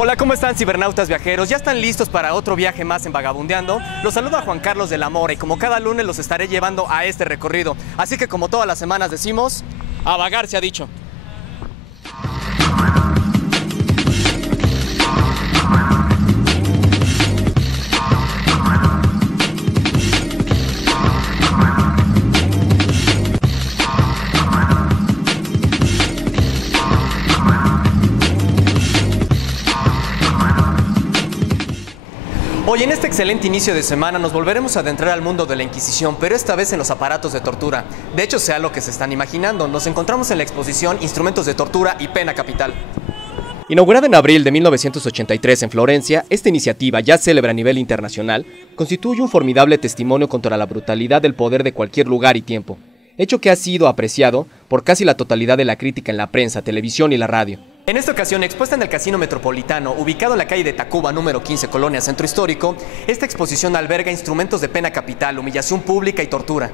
Hola, ¿cómo están, cibernautas viajeros? ¿Ya están listos para otro viaje más en Vagabundeando? Los saluda Juan Carlos de la Mora y como cada lunes los estaré llevando a este recorrido. Así que como todas las semanas decimos, a vagar se ha dicho. Hoy en este excelente inicio de semana nos volveremos a adentrar al mundo de la Inquisición, pero esta vez en los aparatos de tortura. De hecho, sea lo que se están imaginando, nos encontramos en la exposición Instrumentos de Tortura y Pena Capital. Inaugurada en abril de 1983 en Florencia, esta iniciativa, ya célebre a nivel internacional, constituye un formidable testimonio contra la brutalidad del poder de cualquier lugar y tiempo, hecho que ha sido apreciado por casi la totalidad de la crítica en la prensa, televisión y la radio. En esta ocasión, expuesta en el Casino Metropolitano, ubicado en la calle de Tacuba, número 15, Colonia Centro Histórico, esta exposición alberga instrumentos de pena capital, humillación pública y tortura.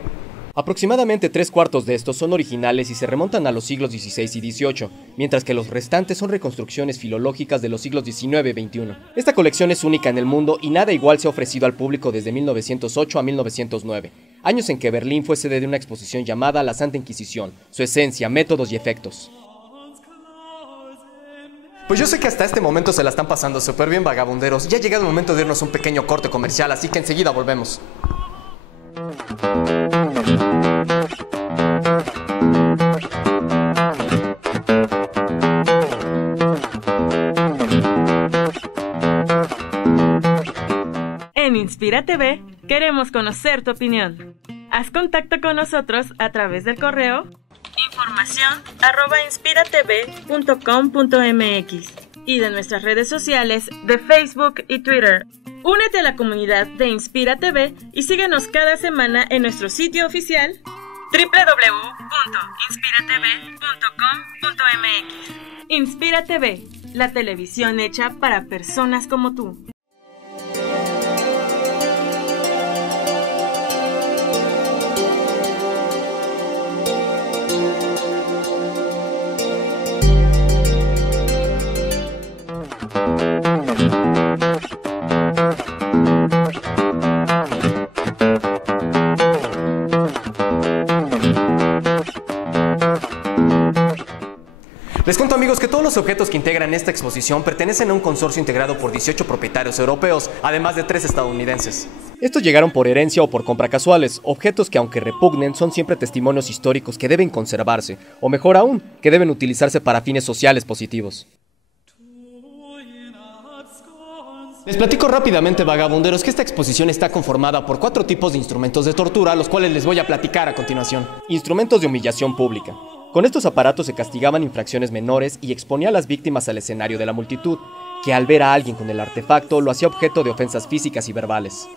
Aproximadamente 3/4 de estos son originales y se remontan a los siglos XVI y XVIII, mientras que los restantes son reconstrucciones filológicas de los siglos XIX y XXI. Esta colección es única en el mundo y nada igual se ha ofrecido al público desde 1908 a 1909, años en que Berlín fue sede de una exposición llamada La Santa Inquisición, su esencia, métodos y efectos. Pues yo sé que hasta este momento se la están pasando súper bien, vagabunderos. Ya ha llegado el momento de irnos a un pequeño corte comercial, así que enseguida volvemos. En Inspira TV queremos conocer tu opinión. Haz contacto con nosotros a través del correo información@inspiratv.com.mx y de nuestras redes sociales de Facebook y Twitter. Únete a la comunidad de Inspira TV y síguenos cada semana en nuestro sitio oficial www.inspiratv.com.mx. Inspira TV, la televisión hecha para personas como tú. Les cuento, amigos, que todos los objetos que integran esta exposición pertenecen a un consorcio integrado por 18 propietarios europeos, además de 3 estadounidenses. Estos llegaron por herencia o por compra casuales, objetos que aunque repugnen son siempre testimonios históricos que deben conservarse, o mejor aún, que deben utilizarse para fines sociales positivos. Les platico rápidamente, vagabunderos, que esta exposición está conformada por 4 tipos de instrumentos de tortura, los cuales les voy a platicar a continuación. Instrumentos de humillación pública. Con estos aparatos se castigaban infracciones menores y exponía a las víctimas al escenario de la multitud, que al ver a alguien con el artefacto lo hacía objeto de ofensas físicas y verbales.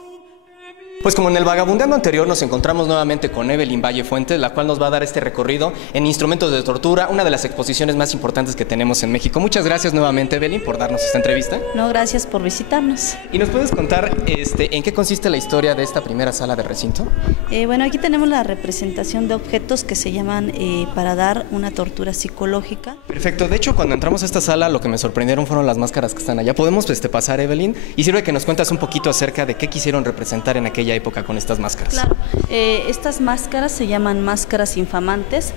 Pues como en el vagabundeando anterior nos encontramos nuevamente con Evelyn Valle Fuentes, la cual nos va a dar este recorrido en instrumentos de tortura, una de las exposiciones más importantes que tenemos en México. Muchas gracias nuevamente, Evelyn, por darnos esta entrevista. No, gracias por visitarnos. ¿Y nos puedes contar en qué consiste la historia de esta primera sala de recinto? Bueno, aquí tenemos la representación de objetos que se llaman para dar una tortura psicológica. Perfecto, de hecho cuando entramos a esta sala lo que me sorprendieron fueron las máscaras que están allá. ¿Podemos pasar, Evelyn? Y sirve que nos cuentas un poquito acerca de qué quisieron representar en aquella época con estas máscaras. Claro, estas máscaras se llaman máscaras infamantes.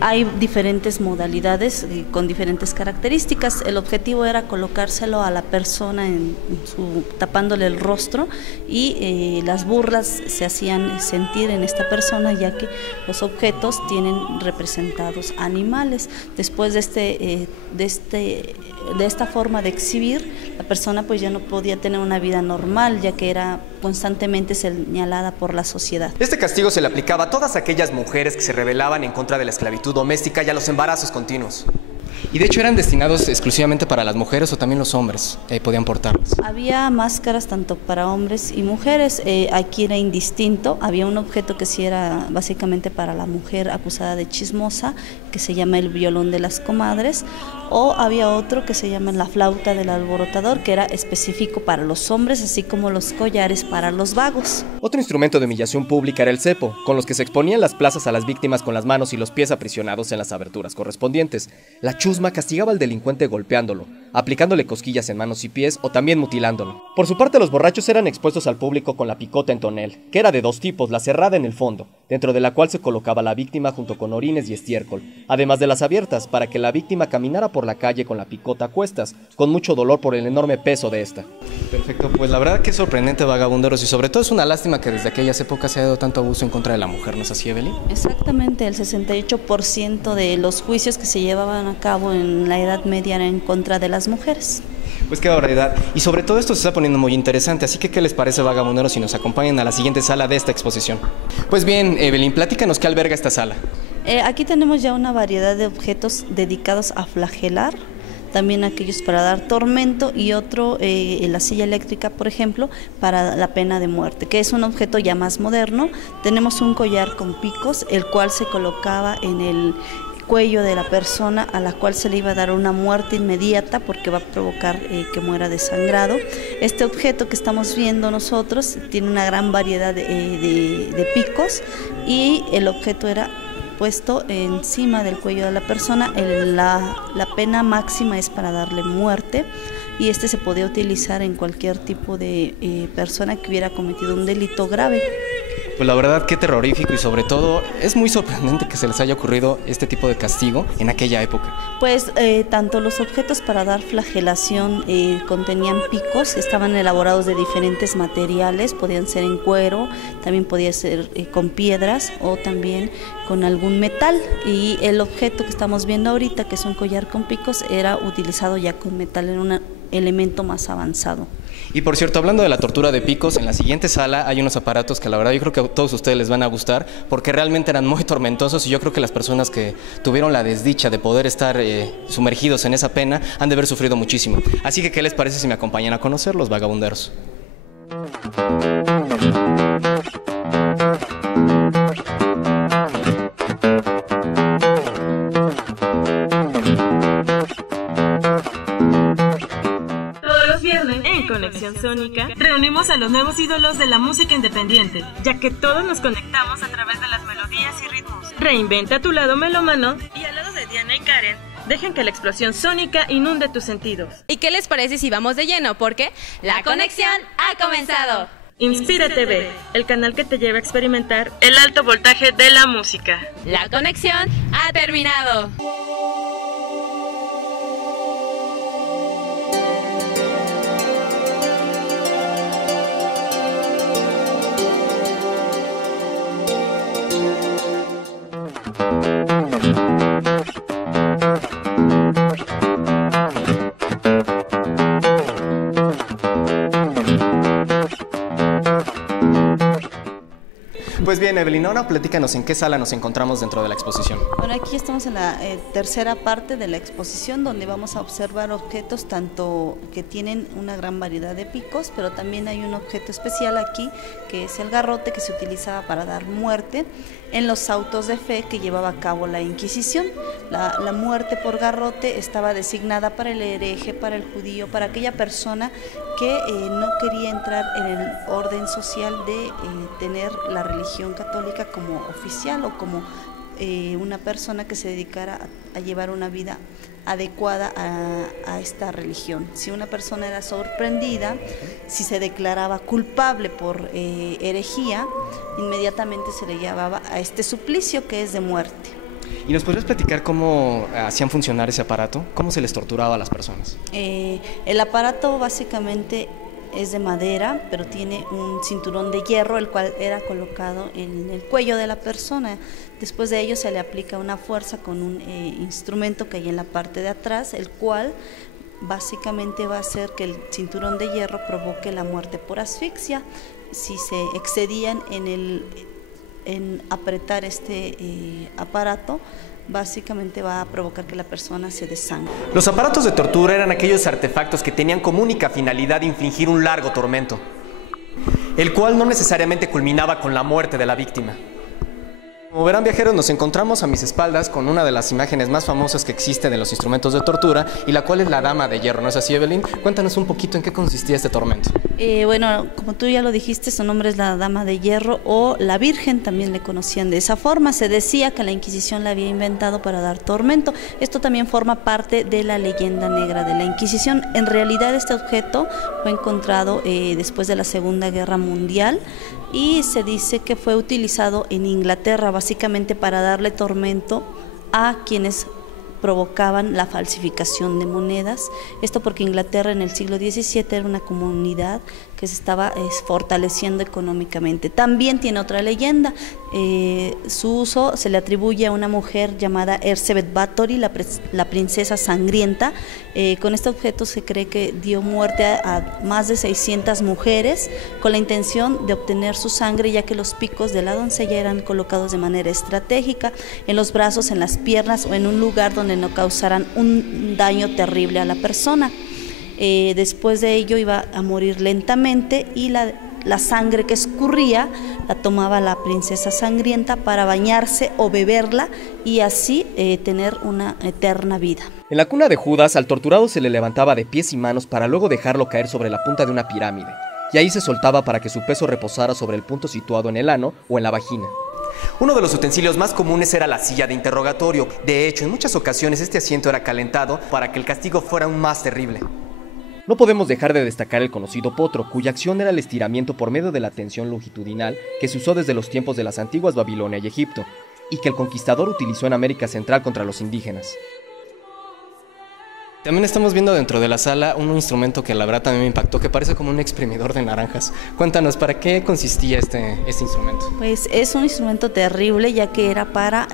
Hay diferentes modalidades con diferentes características. El objetivo era colocárselo a la persona tapándole el rostro y las burlas se hacían sentir en esta persona, ya que los objetos tienen representados animales. Después de esta forma de exhibir, la persona pues ya no podía tener una vida normal, ya que era constantemente señalada por la sociedad. Este castigo se le aplicaba a todas aquellas mujeres que se rebelaban en contra de la esclavitud doméstica y a los embarazos continuos. Y de hecho eran destinados exclusivamente para las mujeres o también los hombres podían portarlas. Había máscaras tanto para hombres y mujeres, aquí era indistinto. Había un objeto que sí era básicamente para la mujer acusada de chismosa, que se llama el violón de las comadres, o había otro que se llama la flauta del alborotador, que era específico para los hombres, así como los collares para los vagos. Otro instrumento de humillación pública era el cepo, con los que se exponían las plazas a las víctimas con las manos y los pies aprisionados en las aberturas correspondientes. La chusma castigaba al delincuente golpeándolo, aplicándole cosquillas en manos y pies o también mutilándolo. Por su parte, los borrachos eran expuestos al público con la picota en tonel, que era de dos tipos, la cerrada en el fondo, dentro de la cual se colocaba la víctima junto con orines y estiércol, además de las abiertas, para que la víctima caminara por la calle con la picota a cuestas, con mucho dolor por el enorme peso de esta. Perfecto, pues la verdad que es sorprendente, vagabunderos, y sobre todo es una lástima que desde aquellas épocas se haya dado tanto abuso en contra de la mujer, ¿no es así, Evelyn? Exactamente, el 68% de los juicios que se llevaban a cabo en la Edad Media eran en contra de las mujeres. Pues qué barbaridad. Y sobre todo esto se está poniendo muy interesante, así que ¿qué les parece, vagabunderos, si nos acompañan a la siguiente sala de esta exposición? Pues bien, Evelyn, platícanos qué alberga esta sala. Aquí tenemos ya una variedad de objetos dedicados a flagelar, también aquellos para dar tormento y otro, la silla eléctrica, por ejemplo, para la pena de muerte, que es un objeto ya más moderno. Tenemos un collar con picos, el cual se colocaba en el cuello de la persona a la cual se le iba a dar una muerte inmediata porque va a provocar que muera desangrado. Este objeto que estamos viendo nosotros tiene una gran variedad de picos y el objeto era puesto encima del cuello de la persona. La pena máxima es para darle muerte y este se podía utilizar en cualquier tipo de persona que hubiera cometido un delito grave. Pues la verdad qué terrorífico y sobre todo es muy sorprendente que se les haya ocurrido este tipo de castigo en aquella época. Pues tanto los objetos para dar flagelación contenían picos, estaban elaborados de diferentes materiales, podían ser en cuero, también podía ser con piedras o también con algún metal, y el objeto que estamos viendo ahorita, que es un collar con picos, era utilizado ya con metal en un elemento más avanzado. Y por cierto, hablando de la tortura de picos, en la siguiente sala hay unos aparatos que la verdad yo creo que a todos ustedes les van a gustar porque realmente eran muy tormentosos y yo creo que las personas que tuvieron la desdicha de poder estar sumergidos en esa pena han de haber sufrido muchísimo. Así que, ¿qué les parece si me acompañan a conocerlos, vagabunderos? Conexión Sónica, reunimos a los nuevos ídolos de la música independiente, ya que todos nos conectamos a través de las melodías y ritmos. Reinventa tu lado melómano y al lado de Diana y Karen, dejen que la explosión sónica inunde tus sentidos. ¿Y qué les parece si vamos de lleno? Porque la conexión ha comenzado. Inspira TV, el canal que te lleva a experimentar el alto voltaje de la música. La conexión ha terminado. Pues bien, Evelyn, ahora platícanos en qué sala nos encontramos dentro de la exposición. Bueno, aquí estamos en la tercera parte de la exposición, donde vamos a observar objetos tanto que tienen una gran variedad de picos, pero también hay un objeto especial aquí, que es el garrote, que se utilizaba para dar muerte en los autos de fe que llevaba a cabo la Inquisición. La muerte por garrote estaba designada para el hereje, para el judío, para aquella persona que no quería entrar en el orden social de tener la religión católica como oficial o como una persona que se dedicara a llevar una vida adecuada a esta religión. Si una persona era sorprendida, si se declaraba culpable por herejía, inmediatamente se le llevaba a este suplicio que es de muerte. ¿Y nos podrías platicar cómo hacían funcionar ese aparato? ¿Cómo se les torturaba a las personas? El aparato básicamente es de madera, pero tiene un cinturón de hierro, el cual era colocado en el cuello de la persona. Después de ello se le aplica una fuerza con un instrumento que hay en la parte de atrás, el cual básicamente va a hacer que el cinturón de hierro provoque la muerte por asfixia. Si se excedían en apretar este aparato, básicamente va a provocar que la persona se desangre. Los aparatos de tortura eran aquellos artefactos que tenían como única finalidad infligir un largo tormento, el cual no necesariamente culminaba con la muerte de la víctima. Como verán, viajeros, nos encontramos a mis espaldas con una de las imágenes más famosas que existen de los instrumentos de tortura, y la cual es la Dama de Hierro, ¿no es así, Evelyn? Cuéntanos un poquito en qué consistía este tormento. Bueno, como tú ya lo dijiste, su nombre es la Dama de Hierro o la Virgen, también le conocían de esa forma. Se decía que la Inquisición la había inventado para dar tormento. Esto también forma parte de la leyenda negra de la Inquisición. En realidad este objeto fue encontrado después de la Segunda Guerra Mundial y se dice que fue utilizado en Inglaterra básicamente para darle tormento a quienes provocaban la falsificación de monedas. Esto porque Inglaterra en el siglo XVII era una comunidad que se estaba fortaleciendo económicamente. También tiene otra leyenda. Su uso se le atribuye a una mujer llamada Elizabeth Bathory, la princesa sangrienta. Con este objeto se cree que dio muerte a más de 600 mujeres con la intención de obtener su sangre, ya que los picos de la doncella eran colocados de manera estratégica en los brazos, en las piernas o en un lugar donde no causaran un daño terrible a la persona. Después de ello iba a morir lentamente y la sangre que escurría la tomaba la princesa sangrienta para bañarse o beberla y así tener una eterna vida. En la cuna de Judas, al torturado se le levantaba de pies y manos para luego dejarlo caer sobre la punta de una pirámide, y ahí se soltaba para que su peso reposara sobre el punto situado en el ano o en la vagina. Uno de los utensilios más comunes era la silla de interrogatorio. De hecho, en muchas ocasiones este asiento era calentado para que el castigo fuera aún más terrible. No podemos dejar de destacar el conocido potro, cuya acción era el estiramiento por medio de la tensión longitudinal que se usó desde los tiempos de las antiguas Babilonia y Egipto, y que el conquistador utilizó en América Central contra los indígenas. También estamos viendo dentro de la sala un instrumento que la verdad también me impactó, que parece como un exprimidor de naranjas. Cuéntanos, ¿para qué consistía este instrumento? Pues es un instrumento terrible, ya que era para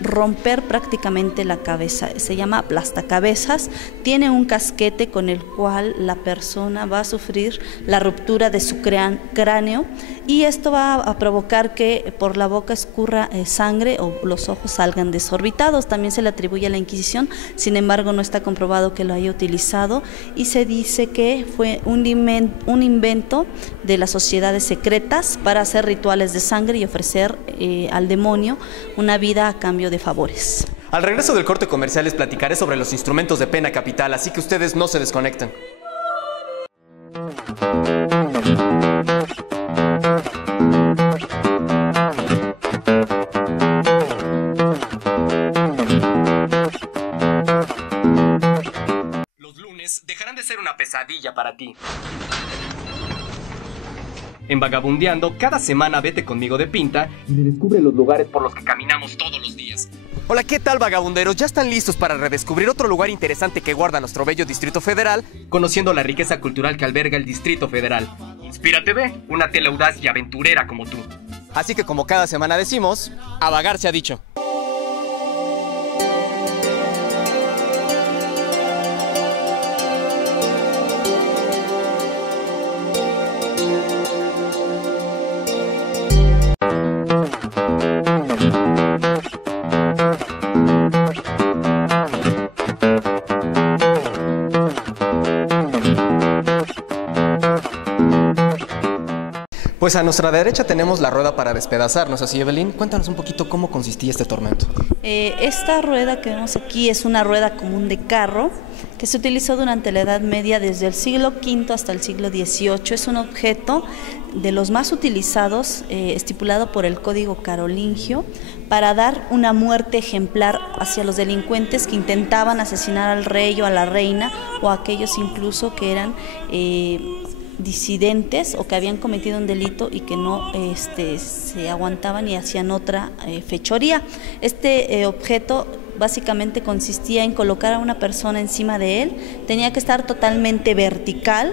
romper prácticamente la cabeza. Se llama aplastacabezas. Tiene un casquete con el cual la persona va a sufrir la ruptura de su cráneo, y esto va a provocar que por la boca escurra sangre o los ojos salgan desorbitados. También se le atribuye a la Inquisición, sin embargo no está comprobado que lo haya utilizado, y se dice que fue un invento de las sociedades secretas para hacer rituales de sangre y ofrecer al demonio una vida a cambio de favores. Al regreso del corte comercial les platicaré sobre los instrumentos de pena capital, así que ustedes no se desconecten. Los lunes dejarán de ser una pesadilla para ti. En Vagabundeando, cada semana vete conmigo de pinta y redescubre los lugares por los que caminamos todos los días. Hola, ¿qué tal, vagabunderos? ¿Ya están listos para redescubrir otro lugar interesante que guarda nuestro bello Distrito Federal, conociendo la riqueza cultural que alberga el Distrito Federal? Inspira TV, una tele audaz y aventurera como tú. Así que, como cada semana decimos, a vagar se ha dicho. Pues a nuestra derecha tenemos la rueda para despedazarnos, así, Evelyn. Cuéntanos un poquito cómo consistía este tormento. Esta rueda que vemos aquí es una rueda común de carro que se utilizó durante la Edad Media desde el siglo V hasta el siglo XVIII. Es un objeto de los más utilizados, estipulado por el Código Carolingio, para dar una muerte ejemplar hacia los delincuentes que intentaban asesinar al rey o a la reina, o a aquellos incluso que eran disidentes o que habían cometido un delito y que no se aguantaban y hacían otra fechoría. Este objeto básicamente consistía en colocar a una persona encima de él. Tenía que estar totalmente vertical,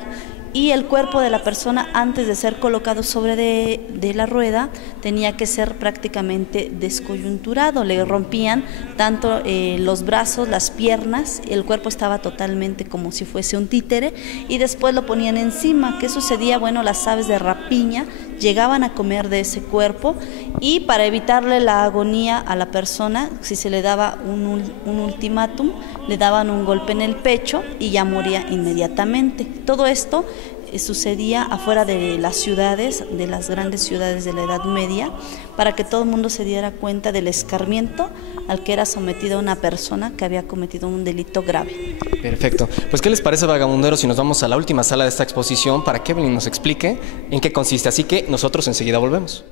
y el cuerpo de la persona, antes de ser colocado sobre de la rueda, tenía que ser prácticamente descoyunturado. Le rompían tanto los brazos, las piernas, el cuerpo estaba totalmente como si fuese un títere, y después lo ponían encima. ¿Qué sucedía? Bueno, las aves de rapiña llegaban a comer de ese cuerpo, y para evitarle la agonía a la persona, si se le daba un ultimátum, le daban un golpe en el pecho y ya moría inmediatamente. Todo esto sucedía afuera de las ciudades, de las grandes ciudades de la Edad Media, para que todo el mundo se diera cuenta del escarmiento al que era sometida una persona que había cometido un delito grave. Perfecto. Pues, ¿qué les parece, vagabunderos, si nos vamos a la última sala de esta exposición para que Evelyn nos explique en qué consiste? Así que nosotros enseguida volvemos.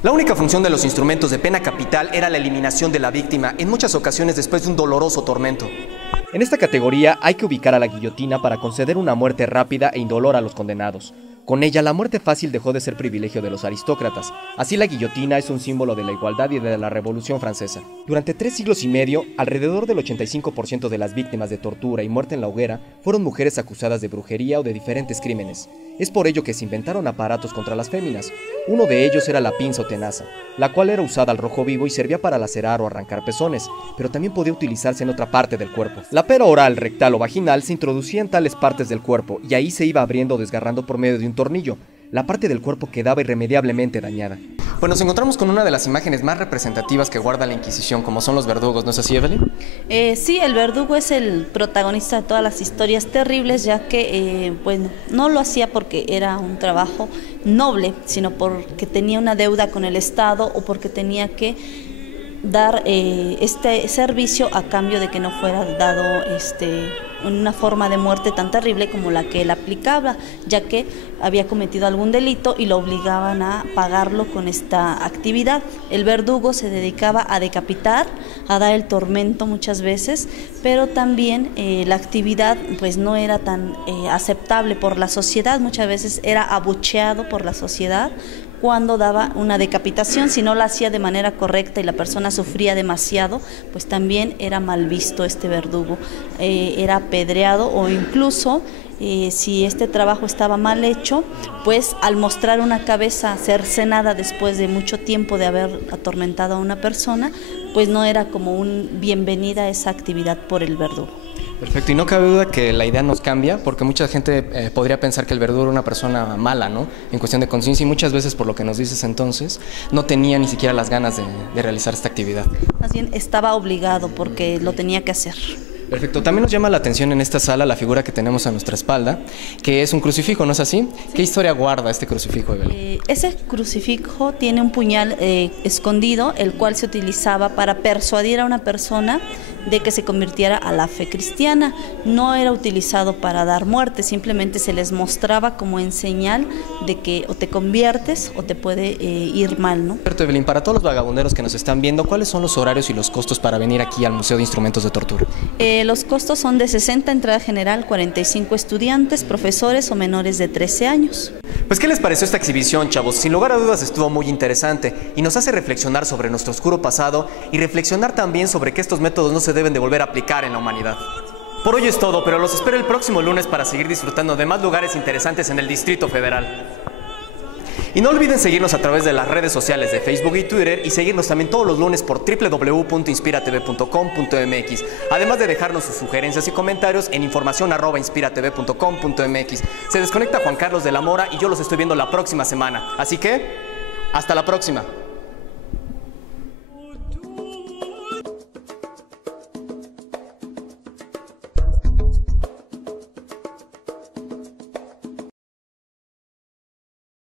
La única función de los instrumentos de pena capital era la eliminación de la víctima, en muchas ocasiones después de un doloroso tormento. En esta categoría hay que ubicar a la guillotina para conceder una muerte rápida e indolora a los condenados. Con ella, la muerte fácil dejó de ser privilegio de los aristócratas. Así, la guillotina es un símbolo de la igualdad y de la Revolución Francesa. Durante 3 siglos y medio, alrededor del 85% de las víctimas de tortura y muerte en la hoguera fueron mujeres acusadas de brujería o de diferentes crímenes. Es por ello que se inventaron aparatos contra las féminas. Uno de ellos era la pinza o tenaza, la cual era usada al rojo vivo y servía para lacerar o arrancar pezones, pero también podía utilizarse en otra parte del cuerpo. La pera oral, rectal o vaginal se introducía en tales partes del cuerpo y ahí se iba abriendo o desgarrando por medio de un tornillo. La parte del cuerpo quedaba irremediablemente dañada. Pues nos encontramos con una de las imágenes más representativas que guarda la Inquisición, como son los verdugos, ¿no es así, Evelyn? Sí, el verdugo es el protagonista de todas las historias terribles, ya que no lo hacía porque era un trabajo noble, sino porque tenía una deuda con el Estado o porque tenía que dar este servicio a cambio de que no fuera dado una forma de muerte tan terrible como la que él aplicaba, ya que había cometido algún delito y lo obligaban a pagarlo con esta actividad. El verdugo se dedicaba a decapitar, a dar el tormento muchas veces, pero también la actividad pues no era tan aceptable por la sociedad, muchas veces era abucheado por la sociedad cuando daba una decapitación. Si no la hacía de manera correcta y la persona sufría demasiado, pues también era mal visto este verdugo, era apedreado o incluso si este trabajo estaba mal hecho, pues al mostrar una cabeza cercenada después de mucho tiempo de haber atormentado a una persona, pues no era como un bienvenida a esa actividad por el verdugo. Perfecto, y no cabe duda que la idea nos cambia, porque mucha gente podría pensar que el verdugo era una persona mala, ¿no? En cuestión de conciencia, y muchas veces, por lo que nos dices entonces, no tenía ni siquiera las ganas de realizar esta actividad. Más bien estaba obligado porque lo tenía que hacer. Perfecto. También nos llama la atención en esta sala la figura que tenemos a nuestra espalda, que es un crucifijo, ¿no es así? Sí. ¿Qué historia guarda este crucifijo, Evelyn? Ese crucifijo tiene un puñal escondido, el cual se utilizaba para persuadir a una persona de que se convirtiera a la fe cristiana. No era utilizado para dar muerte, simplemente se les mostraba como en señal de que o te conviertes o te puede ir mal, ¿no? Perfecto, Evelyn. Para todos los vagabunderos que nos están viendo, ¿cuáles son los horarios y los costos para venir aquí al Museo de Instrumentos de Tortura? Los costos son de 60 entrada general, 45 estudiantes, profesores o menores de 13 años. Pues, ¿qué les pareció esta exhibición, chavos? Sin lugar a dudas estuvo muy interesante y nos hace reflexionar sobre nuestro oscuro pasado y reflexionar también sobre que estos métodos no se deben de volver a aplicar en la humanidad. Por hoy es todo, pero los espero el próximo lunes para seguir disfrutando de más lugares interesantes en el Distrito Federal. Y no olviden seguirnos a través de las redes sociales de Facebook y Twitter y seguirnos también todos los lunes por www.inspiratv.com.mx, además de dejarnos sus sugerencias y comentarios en informacion@inspiratv.com.mx. Se desconecta Juan Carlos de la Mora y yo los estoy viendo la próxima semana, así que hasta la próxima.